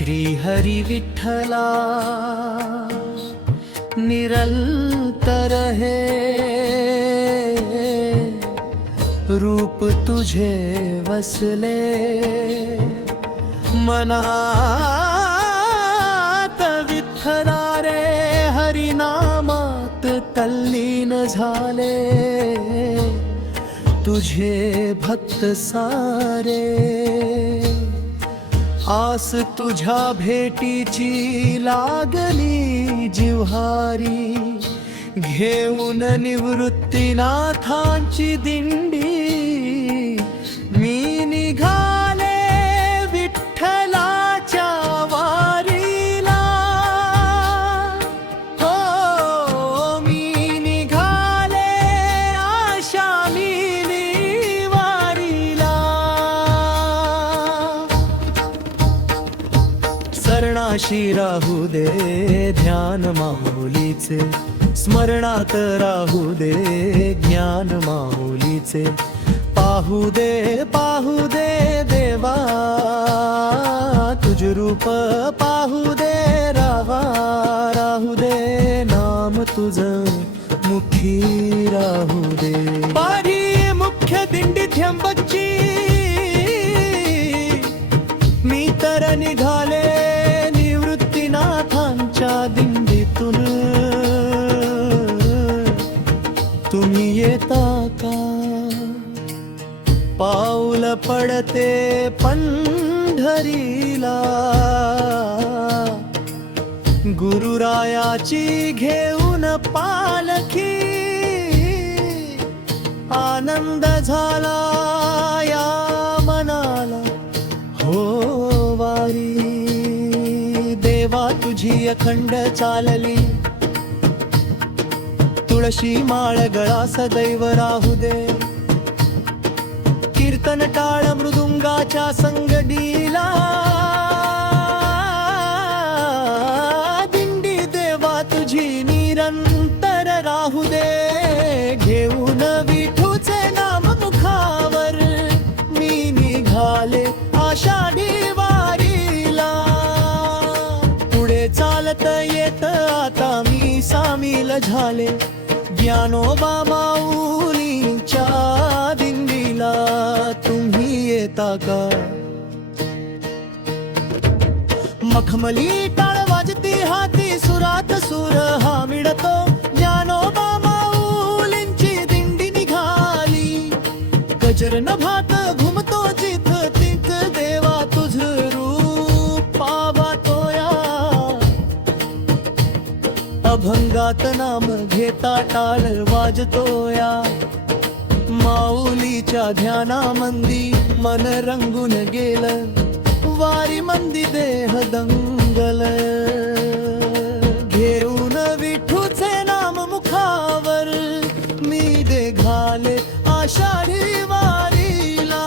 श्री हरी विठ्ठला निरंतर हे रूप तुझे वसले मनात विठ्ठला रे हरिनामात तल्लीन झाले तुझे भक्त सारे आस तुझ्या भेटीची लागली जिव्हारी घेऊन निवृत्तीनाथांची दिंडी मी निघाले विठ्ठलाच्या वारीला हो मी निघाले आशा मिली वारीला शरणाशी राहू दे ध्यान माऊलीचे स्मरणात राहू दे ज्ञान माऊलीचे पाहू दे देवा तुझ रूप पाहू दे राहू दे नाम तुझ मुखी राहू दे बारी मुख्य दिंडी थेंबची मी तर निघाले निवृत्तीनाथांच्या दिंडीतून तुम्ही येता का पाऊल पडते पंढरीला गुरुरायाची घेऊन पालखी आनंद झाला या मनाला हो वारी देवा तुझी अखंड चालली तुळशी माळ गळा सदैव राहू दे कीर्तन टाळ मृदुंगाच्या संगडीला दिंडी देवा तुझी निरंतर राहू दे घेऊन विठूचे नाम मुखावर मी निघाले आषाढी वारीला पुढे चालत येत आता मी सामील झाले ज्ञानोबा माऊलींच्या दिंडीला तुम्ही येता का मखमली टाळ वाजती हाती सुरात सूर हा मिळतो ज्ञानोबा माऊलींची दिंडी निघाली गजर नभात घुमतो जिथ तिथ देवा तुझ रूप पावतोया अभंगात नाम घेता टाळ वाजतोया माऊलीच्या ध्यानामंदी मन रंगून गेलं वारी मंदी देह दंगल घेऊन विठूचे नाम मुखावर मी निघाले आषाढी वारीला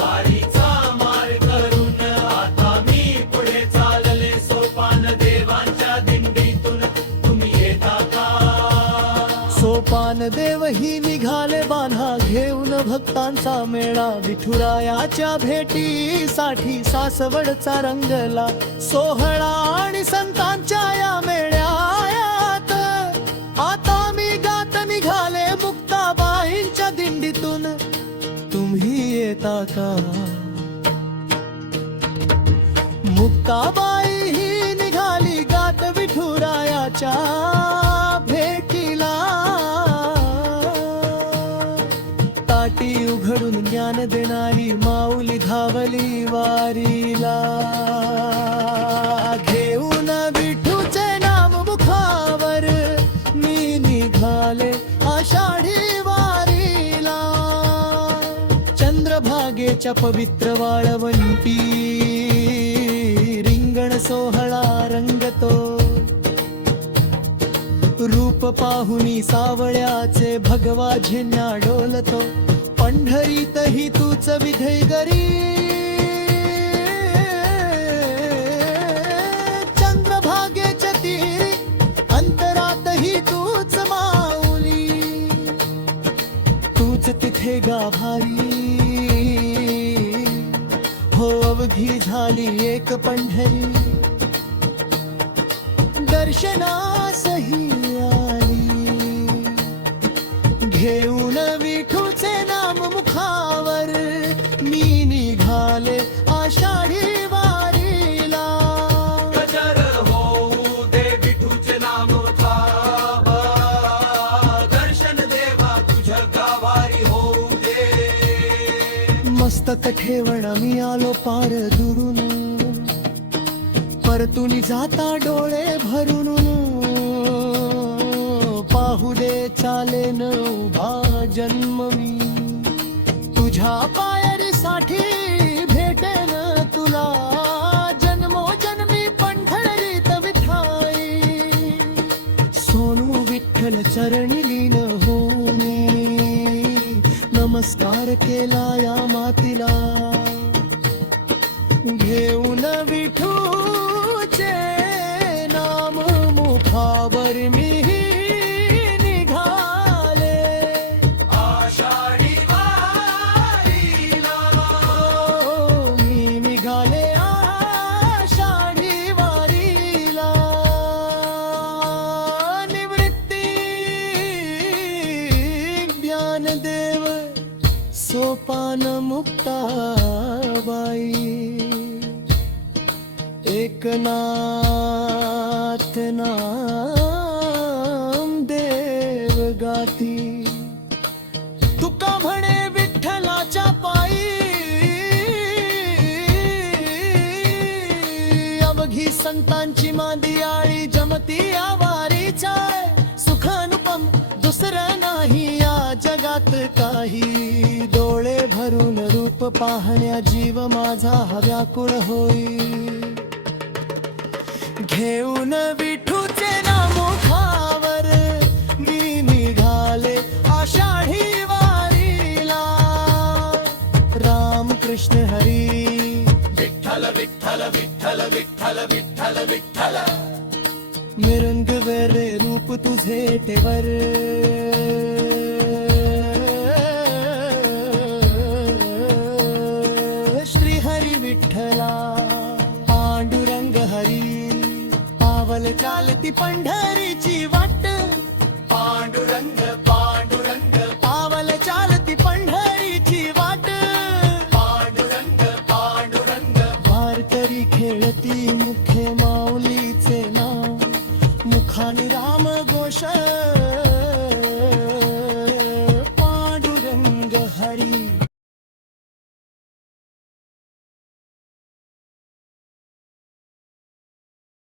वारीचा मार्ग करून आता मी पुढे चालले सोपान देवांच्या दिंडीतून तुम्ही येता का सोपान देव ही निघाले बांधा घेऊन भक्तांचा मेळा विठुरायाच्या भेटीसाठी सासवडचा रंगला सोहळा आणि संतांच्या या मेळ्यात आता मी गात निघाले मुक्ताबाईंच्या दिंडीतून तुम्ही येता का मुक्ताबाई ही निघाली गात विठुरायाच्या भेटीला ताटी उघडून ज्ञान देणारी माऊली धावली वारीला घेऊन विठूचे नाम मुखावर मी निघाले आषाढी वारीला चंद्रभागेच्या पवित्र वाळवंटी रिंगण सोहळा रंगतो रूप पाहुनी सावळ्याचे भगवा झेंडा डोलतो पंढरीतही तूच विधेयगरी चंद्रभागेच्या तीरी अंतरातही तूच माऊली तूच तिथे गाभारी हो अवघी झाली एक पंढरी दर्शनासही आली घेऊन विठूचे नाम मुखावर मी निघाले आषाढी वारीला गजर होऊ दे विठूचे नाम थावा दर्शन देवा तुझ्या गावारी होऊ दे मस्तक ठेवण मी आलो पार दुरून परतून जाता डोळे भरून पाहू दे चालेन उभा जन्म मी तुझ्या पायरीसाठी भेटेन तुला जन्मोजन्मी पंढरीत विठाई सोनू विठ्ठल चरणी लीन होऊनी नमस्कार केला या मातीला घेऊन विठूचे नाम मुखावर मी निघाले आषाढी वारीला मी निघाले आषाढी वारीला निवृत्ती ज्ञानदेव सोपान मुक्ताबाई एकनाथ नाम देव गाती तुका म्हणे विठ्ठलाच्या पायी अवघी संतांची मांदियाळी जमती आवारीच्या सुख अनुपम दुसरं नाही या जगात काही डोळे भरून रूप पाहण्या जीव माझा हा व्याकुळ होई घेऊन विठूचे नाम मुखावर मी निघाले आषाढी वारीला राम कृष्ण हरी विठ्ठल विठ्ठल विठ्ठल विठ्ठल विठ्ठल विठ्ठल मिरंग वेरे रूप तुझे तेवर श्री हरी विठ्ठला पांडुरंग हरी पावल चालती पंढरीची